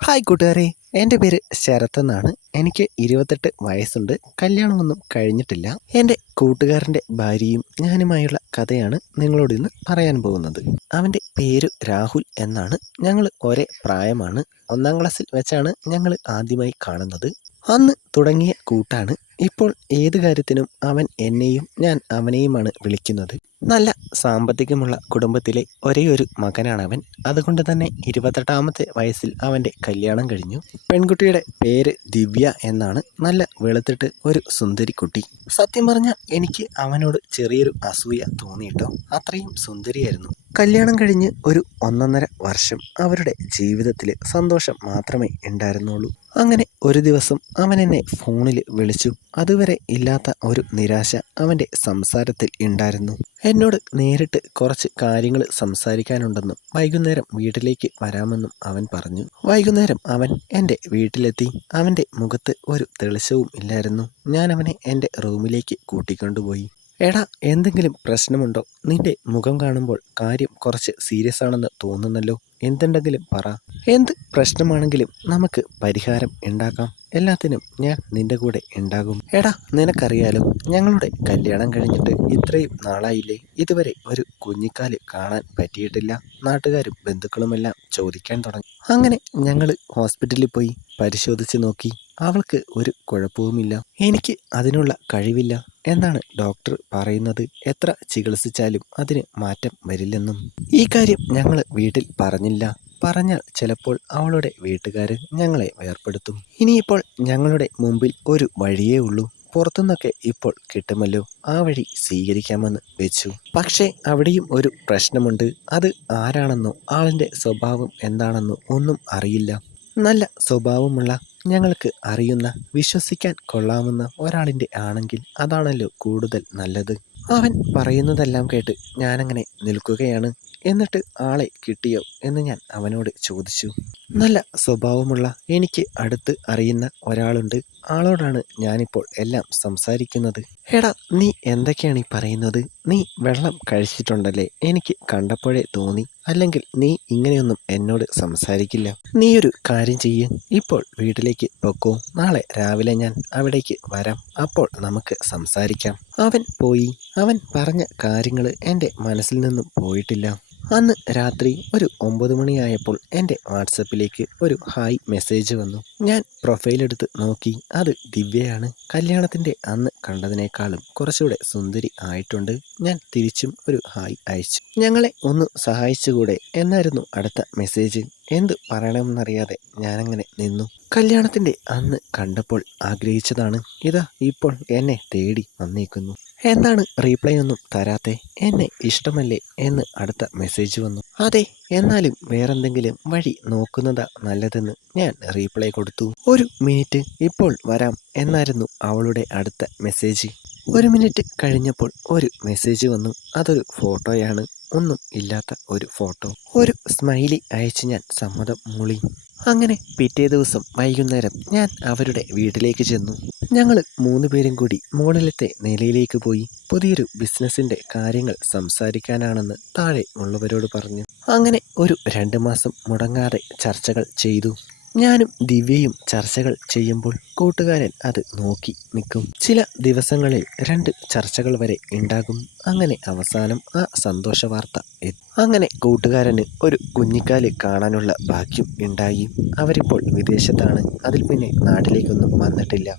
Hi കൂട്ടുകാരെ, എൻ്റെ പേര് ശരത് എന്നാണ്. എനിക്ക് 28 വയസ്സുണ്ട്. കല്യാണമൊന്നും കഴിഞ്ഞിട്ടില്ല. എൻ്റെ കൂട്ടുകാരൻ്റെ ഭാര്യയും ഞാനുമായുള്ള കഥയാണ് നിങ്ങളോട് ഇന്ന് പറയാൻ പോകുന്നത്. അവൻ്റെ പേര് രാഹുൽ എന്നാണ്. ഞങ്ങൾ ഒരേ പ്രായമാണ്. 1-ാം ക്ലാസ്സിൽ വെച്ചാണ് ഞങ്ങൾ ആദ്യമായി കാണുന്നത്. അന്ന് തുടങ്ങിയ കൂട്ടാണ്. ഇപ്പോൾ ഏത് കാര്യത്തിനും അവൻ എന്നെയും ഞാൻ അവനെയുമാണ് വിളിക്കുന്നത്. നല്ല സാമ്പത്തികമുള്ള കുടുംബത്തിലെ ഒരേയൊരു മകനാണവൻ. അതുകൊണ്ട് തന്നെ 28-ാമത്തെ വയസ്സിൽ അവൻ്റെ കല്യാണം കഴിഞ്ഞു. പെൺകുട്ടിയുടെ പേര് ദിവ്യ എന്നാണ്. നല്ല വെളുത്തിട്ട് ഒരു സുന്ദരി കുട്ടി. സത്യം പറഞ്ഞാൽ എനിക്ക് അവനോട് ചെറിയൊരു അസൂയ തോന്നിയിട്ടോ. അത്രയും സുന്ദരിയായിരുന്നു. കല്യാണം കഴിഞ്ഞ് ഒരു 1.5 വർഷം അവരുടെ ജീവിതത്തിൽ സന്തോഷം മാത്രമേ ഉണ്ടായിരുന്നുള്ളൂ. അങ്ങനെ ഒരു ദിവസം അവൻ എന്നെ ഫോണിൽ വിളിച്ചു. അതുവരെ ഇല്ലാത്ത ഒരു നിരാശ അവൻ്റെ സംസാരത്തിൽ ഉണ്ടായിരുന്നു. എന്നോട് നേരിട്ട് കുറച്ച് കാര്യങ്ങൾ സംസാരിക്കാനുണ്ടെന്നും വൈകുന്നേരം വീട്ടിലേക്ക് വരാമെന്നും അവൻ പറഞ്ഞു. വൈകുന്നേരം അവൻ എൻ്റെ വീട്ടിലെത്തി. അവൻ്റെ മുഖത്ത് ഒരു തെളിച്ചവും ഇല്ലായിരുന്നു. ഞാൻ അവനെ എൻ്റെ റൂമിലേക്ക് കൂട്ടിക്കൊണ്ടുപോയി. എടാ, എന്തെങ്കിലും പ്രശ്നമുണ്ടോ? നിന്റെ മുഖം കാണുമ്പോൾ കാര്യം കുറച്ച് സീരിയസ് ആണെന്ന് തോന്നുന്നല്ലോ. എന്തുണ്ടെങ്കിലും പറ. എന്ത് പ്രശ്നമാണെങ്കിലും നമുക്ക് പരിഹാരം ഉണ്ടാക്കാം. എല്ലാത്തിനും ഞാൻ നിന്റെ കൂടെ ഉണ്ടാകും. എടാ, നിനക്കറിയാലോ, ഞങ്ങളുടെ കല്യാണം കഴിഞ്ഞിട്ട് ഇത്രയും നാളായില്ലേ. ഇതുവരെ ഒരു കുഞ്ഞിക്കാല് കാണാൻ പറ്റിയിട്ടില്ല. നാട്ടുകാരും ബന്ധുക്കളുമെല്ലാം ചോദിക്കാൻ തുടങ്ങി. അങ്ങനെ ഞങ്ങൾ ഹോസ്പിറ്റലിൽ പോയി പരിശോധിച്ച് നോക്കി. അവൾക്ക് ഒരു കുഴപ്പവുമില്ല. എനിക്ക് അതിനുള്ള കഴിവില്ല എന്നാണ് ഡോക്ടർ പറയുന്നത്. എത്ര ചികിത്സിച്ചാലും അതിന് മാറ്റം വരില്ലെന്നും. ഈ കാര്യം ഞങ്ങൾ വീട്ടിൽ പറഞ്ഞില്ല. പറഞ്ഞാൽ ചിലപ്പോൾ അവളുടെ വീട്ടുകാർ ഞങ്ങളെ വേർപെടുത്തും. ഇനിയിപ്പോൾ ഞങ്ങളുടെ മുമ്പിൽ ഒരു വഴിയേ ഉള്ളൂ. പുറത്തുനിന്നൊക്കെ ഇപ്പോൾ കിട്ടുമല്ലോ, ആ വഴി സ്വീകരിക്കാമെന്ന് വെച്ചു. പക്ഷേ അവിടെയും ഒരു പ്രശ്നമുണ്ട്. അത് ആരാണെന്നോ ആളിൻ്റെ സ്വഭാവം എന്താണെന്നോ ഒന്നും അറിയില്ല. നല്ല സ്വഭാവമുള്ള, ഞങ്ങൾക്ക് അറിയുന്ന, വിശ്വസിക്കാൻ കൊള്ളാവുന്ന ഒരാളിൻ്റെ ആണെങ്കിൽ അതാണല്ലോ കൂടുതൽ നല്ലത്. അവൻ പറയുന്നതെല്ലാം കേട്ട് ഞാനങ്ങനെ നിൽക്കുകയാണ്. എന്നിട്ട് ആളെ കിട്ടിയോ എന്ന് ഞാൻ അവനോട് ചോദിച്ചു. നല്ല സ്വഭാവമുള്ള, എനിക്ക് അടുത്ത് അറിയുന്ന ഒരാളുണ്ട്. ആളോടാണ് ഞാനിപ്പോൾ എല്ലാം സംസാരിക്കുന്നത്. എടാ, നീ എന്തൊക്കെയാണ് ഈ പറയുന്നത്? നീ വെള്ളം കഴിച്ചിട്ടുണ്ടല്ലേ? എനിക്ക് കണ്ടപ്പോഴേ തോന്നി. അല്ലെങ്കിൽ നീ ഇങ്ങനെയൊന്നും എന്നോട് സംസാരിക്കില്ല. നീയൊരു കാര്യം ചെയ്യ്, ഇപ്പോൾ വീട്ടിലേക്ക് പൊക്കോ. നാളെ രാവിലെ ഞാൻ അവിടേക്ക് വരാം. അപ്പോൾ നമുക്ക് സംസാരിക്കാം. അവൻ പോയി. അവൻ പറഞ്ഞ കാര്യങ്ങൾ എൻ്റെ മനസ്സിൽ നിന്നും പോയിട്ടില്ല. അന്ന് രാത്രി ഒരു 9 മണിയായപ്പോൾ എൻ്റെ വാട്സപ്പിലേക്ക് ഒരു ഹായ് മെസ്സേജ് വന്നു. ഞാൻ പ്രൊഫൈൽ എടുത്ത് നോക്കി. അത് ദിവ്യയാണ്. കല്യാണത്തിൻ്റെ അന്ന് കണ്ടതിനേക്കാളും കുറച്ചുകൂടെ സുന്ദരി ആയിട്ടുണ്ട്. ഞാൻ തിരിച്ചും ഒരു ഹായ് അയച്ചു. ഞങ്ങളെ ഒന്ന് സഹായിച്ചുകൂടെ എന്നായിരുന്നു അടുത്ത മെസ്സേജ്. എന്ത് പറയണമെന്നറിയാതെ ഞാനങ്ങനെ നിന്നു. കല്യാണത്തിൻ്റെ അന്ന് കണ്ടപ്പോൾ ആഗ്രഹിച്ചതാണ്. ഇതാ ഇപ്പോൾ എന്നെ തേടി വന്നേക്കുന്നു. എന്താണ് റീപ്ലൈ ഒന്നും തരാത്തെ? എന്നെ ഇഷ്ടമല്ലേ എന്ന് അടുത്ത മെസ്സേജ് വന്നു. അതെ, എന്നാലും വേറെന്തെങ്കിലും വഴി നോക്കുന്നതാ നല്ലതെന്ന് ഞാൻ റീപ്ലൈ കൊടുത്തു. 1 മിനിറ്റ്, ഇപ്പോൾ വരാം എന്നായിരുന്നു അവളുടെ അടുത്ത മെസ്സേജ്. 1 മിനിറ്റ് കഴിഞ്ഞപ്പോൾ ഒരു മെസ്സേജ് വന്നു. അതൊരു ഫോട്ടോയാണ്. ഒന്നും ഇല്ലാത്ത ഒരു ഫോട്ടോ. ഒരു സ്മൈലി അയച്ച് ഞാൻ സമ്മതം മൂളി. അങ്ങനെ പിറ്റേ ദിവസം വൈകുന്നേരം ഞാൻ അവരുടെ വീട്ടിലേക്ക് ചെന്നു. ഞങ്ങൾ 3 പേരും കൂടി മുകളിലത്തെ നിലയിലേക്ക് പോയി. പുതിയൊരു ബിസിനസ്സിൻ്റെ കാര്യങ്ങൾ സംസാരിക്കാനാണെന്ന് താഴെ ഉള്ളവരോട് പറഞ്ഞു. അങ്ങനെ ഒരു 2 മാസം മുടങ്ങാതെ ചർച്ചകൾ ചെയ്തു. ഞാനും ദിവ്യയും ചർച്ചകൾ ചെയ്യുമ്പോൾ കൂട്ടുകാരൻ അത് നോക്കി നിൽക്കും. ചില ദിവസങ്ങളിൽ 2 ചർച്ചകൾ വരെ ഉണ്ടാകും. അങ്ങനെ അവസാനം ആ സന്തോഷ വാർത്ത എത്തി. അങ്ങനെ കൂട്ടുകാരന് ഒരു കുഞ്ഞിക്കാല് കാണാനുള്ള ഭാഗ്യം ഉണ്ടായി. അവരിപ്പോൾ വിദേശത്താണ്. അതിൽ പിന്നെ നാട്ടിലേക്കൊന്നും വന്നിട്ടില്ല.